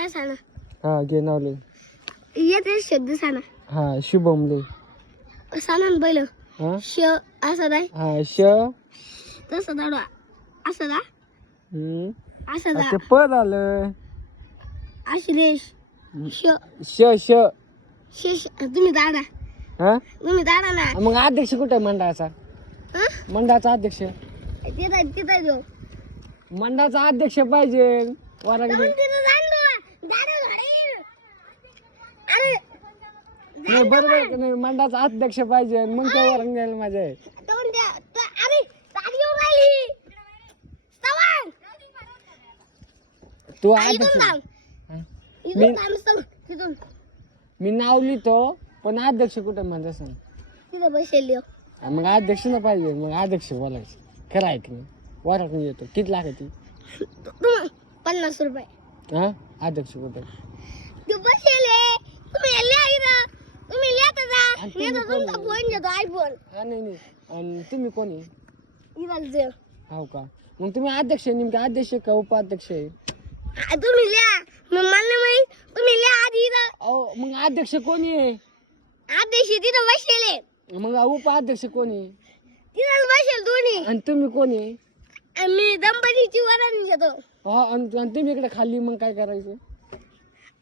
काय सांगा हा घे नाव लिह. येते शब्द सांगा हा शुभम लिह. सांगा ना पहिलं हा श असं नाही हा श तसं दाडवा असं दा असं दा ते प झालं. आश्लेष श श श शेष तुम्ही दाडा हा तुम्ही दाडा ना मग अध्यक्ष कुठे आहे मंडळाचा? हं? मंडळाचा अध्यक्ष तिथं जो मंडळाचा अध्यक्ष पाहिजे वारागडी. अरे नाही बरोबर का नाही? मंडळाचा अध्यक्ष पाहिजे मग काय वारंगायला मजा आहे. अरे गाडी येऊन राहिली तवान तू अध्यक्ष तिथून मी नाव लिहितो पण अध्यक्ष कुठे माझा सांग. तिथं बसेल मग अध्यक्ष ना पाहिजे मग अध्यक्ष बोलायचं खरं आहे की नाही? वरात नाही येतो किती लागते 50 रुपये हा अध्यक्ष कुठे? तू बसेल तुम्ही लिहा इथं तुम्ही लिहता जा आणि मी तुम्ही तर तुमचा कोण? फोन घेतो आयफोन हा नाही नाही आणि तुम्ही कोणी इथं जे हो का? मग तुम्ही अध्यक्ष नेमके अध्यक्ष का उपाध्यक्ष आहे? तुम्ही लिहा मग मला नाही माहित तुम्ही लिहा आधी इथं अहो मग अध्यक्ष कोणी आहे? आदेश तिथं बसेल मग उपाध्यक्ष कोणी? तिथं बसेल दोन्ही आणि तुम्ही कोणी? आणि मी दंपतीची वराणी घेतो हा आणि तुम्ही इकडे खाली मग काय करायचं?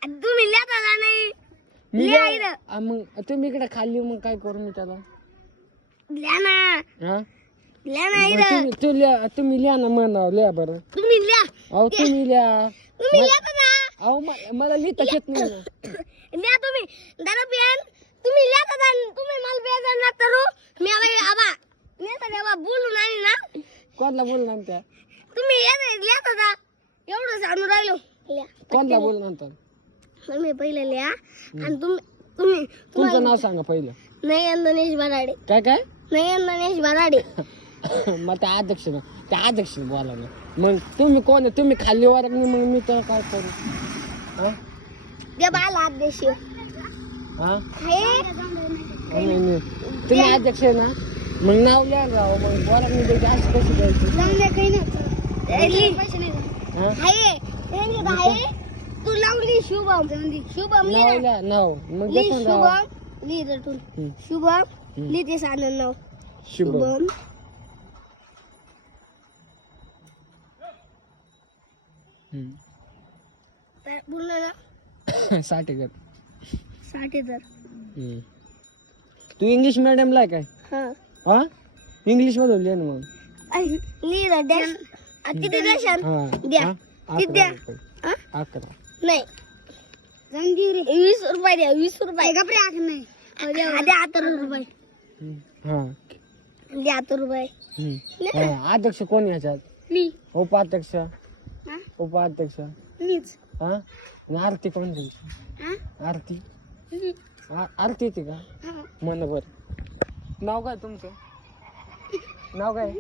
आणि तुम्ही लिहता जा नाही मी लिहा इथं मग तुम्ही इकडे खाली मग काय करू मी त्याला? लिहा ना हा लिहा ना मग इथं तुम्ही लिहा ना म्हणावं लिहा बरं. तुम्ही लिहा अहो तुम्ही लिहा. तुम्ही लिहता जा अहो मला लिहिता येत नाही ना. लिहा तुम्ही दादा पेन तुम्ही लिहता जा तुम्ही मला बेजार ना करू मी आबा लिहता देवा बोलून आणि ना कोणला बोलणार त्या? तुम्ही लिहता जा एवढं सांगू राहिलो लिहा कोणला बोलणार तर? तुम्ही पहिले लिहा आणि तुम्ही तुमचं नाव सांगा पहिलं. नाही गणेश बराडे काय काय? नाही गणेश बराडे मग त्या अध्यक्ष बोला ना. मग तुम्ही कोण आहे? तुम्ही खाली वर मग मी तर काय करू? हा दे बाला अध्यक्ष हा हे नाही तुम्ही अध्यक्ष आहे ना मग नाव लिहा राव मग बोला मी त्याची अशी कशी द्यायची? लावले काही नाही हा आहे तू लावली शुभम शुभम लिह नाव लिहा नाव मग देखून राव. शुभम लिह तू शुभम लिह ते साधन नाव शुभम बोललो ना 60 कर 60 तर तू इंग्लिश मीडियमला आहे काय? हा हा इंग्लिश मधून लिहा ना मग. लिह डॅश किती देशाल हा द्या हा? किती द्या 11 नाही 20 रुपये द्या 20 रुपये का प्रिया नाही द्या 11 रुपये हा द्या 11 रुपये हा, अध्यक्ष कोण याच्यात? मी उपाध्यक्ष हा उपाध्यक्ष मीच हा आणि आरती कोण द्यायची? हा आरती मी. आरती येते का? हा. म्हण बर नाव काय तुमचं? नाव काय?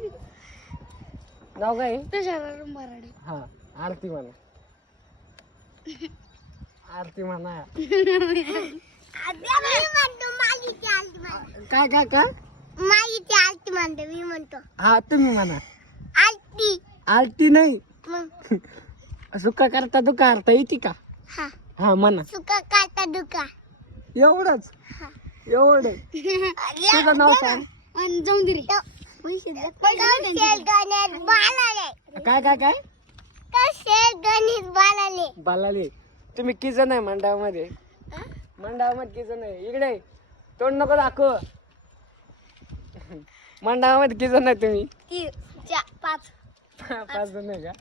नाव काय? तशाला मराठी हा आरती म्हणा. आरती म्हणा. काय काय काय? माहिती आलती म्हणते मी म्हणतो हा तुम्ही म्हणा. आलती आरती नाही मग सुका करता दुका अर्थ येते का? हा हा म्हणा. सुका काटा दुका एवढंच एवढं तुझं नाव सांग. जाऊन दे रे पैसे काय काय काय? गणित बालाले बालाले तुम्ही किती जण आहे मंडळामध्ये? मंडळामध्ये किती जण आहे? इकडे तोंड नको दाखव. मंडळामध्ये किती जण आहे तुम्ही? 5 5 जण आहे का?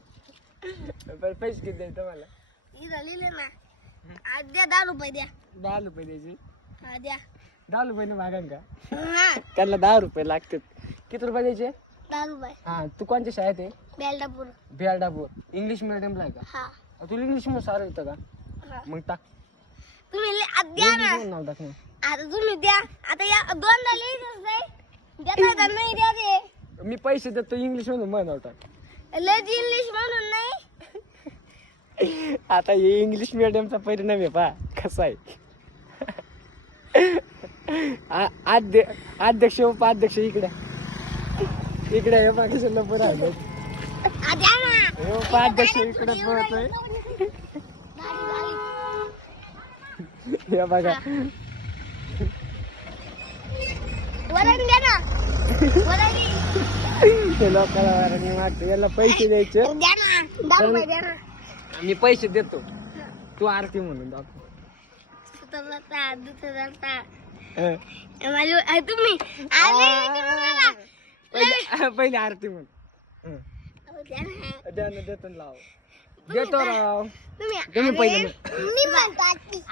बरं पैसे किती द्यायचे तुम्हाला? इथं लिहिले ना द्या 10 रुपये द्या 10 रुपये द्यायचे. हा द्या 10 रुपये मागान का? हा त्यांना 10 रुपये लागतात. किती रुपये द्यायचे? 10 रुपये हा तू कोणत्या शाळेत आहे? बेलडापूर बिहारडापूर इंग्लिश मिडियमला आहे का? हा तुला इंग्लिश मध्ये सारं येतं का? हा मग टाक तुम्ही द्या ना इंग्लिश नाव टाक ना. आता तुम्ही द्या आता या दोनदा लिहितच नाही देता का नाही द्या ते मी पैसे देतो इंग्लिश मध्ये मन टाक. लज इंग्लिश म्हणून नाही आता हे इंग्लिश मिडियमचा परिणाम आहे पा कसा आहे. अध्यक्ष उपाध्यक्ष इकडे इकडे हे बघ कसं लपूर आहे. द्या ना उपाध्यक्ष इकडे पळतोय. गाडी हे बघा वरण द्या ना वरण ते लोकांना वरणी मागतो याला पैसे द्यायचे द्या ना 10 रुपये द्या ना मी पैसे देतो तू आरती म्हणून दाखव सुतलता दुसरता हं. तुम्ही पहिले आरती म्हण हं. द्या ना देतो ना लाव देतो राव तुम्ही पहिले म्हण. मी म्हणतो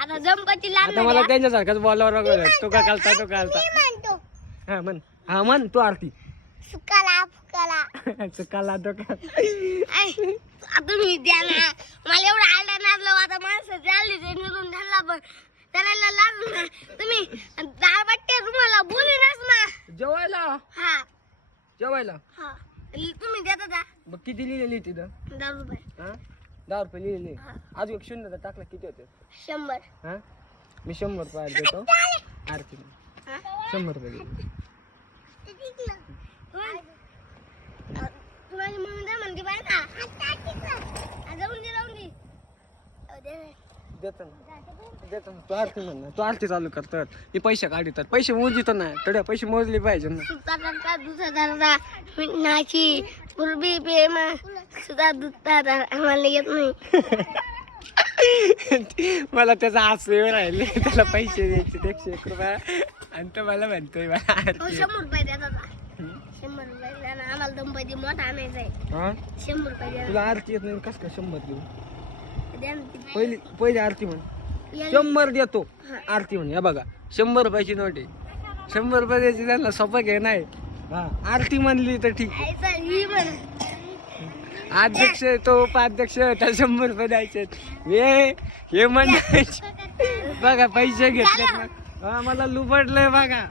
आता गणपती आता मला त्यांच्यासारखाच बोलावं लागलं तू का घालता तो का घालता म्हणतो हा म्हण तू आरती सुकाला फुकाला चुकाला तो का तुम्ही द्या ना मला एवढं आलं नाचलं आता माणसं चालली ते निघून झाला पण त्याला लागलं ना तुम्ही डाळ बट्टे तुम्हाला बोलूनच ना जेवायला हा जेवायला हा तुम्ही देता का मग किती लिहिलेली तिथं 10 रुपये हा 10 रुपये लिहिलेली हा. अजून एक शून्य टाकला किती होते 100 हा मी 100 रुपये देतो आरती हा? 100 रुपये देतो तुम्हाला मम्मी जा म्हणते बाय ना जाऊन दे देतो ना तू आरती म्हण ना तू आरती चालू करतात हे पैसे काढतात पैसे मोजित नाही थोडे पैसे मोजले पाहिजे ना सुद्धा दुसरा मिठाची पूर्वी प्रेम सुद्धा दुसरा आम्हाला येत नाही मला त्याचा हसू येऊ राहिले त्याला पैसे द्यायचे 101 रुपये आणि तो मला म्हणतोय बा आरती. 100 रुपये देतात 100 रुपये द्या ना आम्हाला दंपती मोठा आणायचा आहे हा 100 रुपये द्या तुला आरती येत नाही कस काय 100 देऊ द्या ना ती. पहिली आरती म्हण 100 देतो आरती म्हण या बघा 100 रुपयाची नोट आहे 100 रुपये द्यायची त्यांना सोपं घे नाही हा आरती म्हणली तर ठीक आहे. आईचा ही म्हण अध्यक्ष तो उपाध्यक्ष त्याला 100 रुपये द्यायचे हे म्हणायचे बघा पैसे घेतले मला लुबडलंय बघा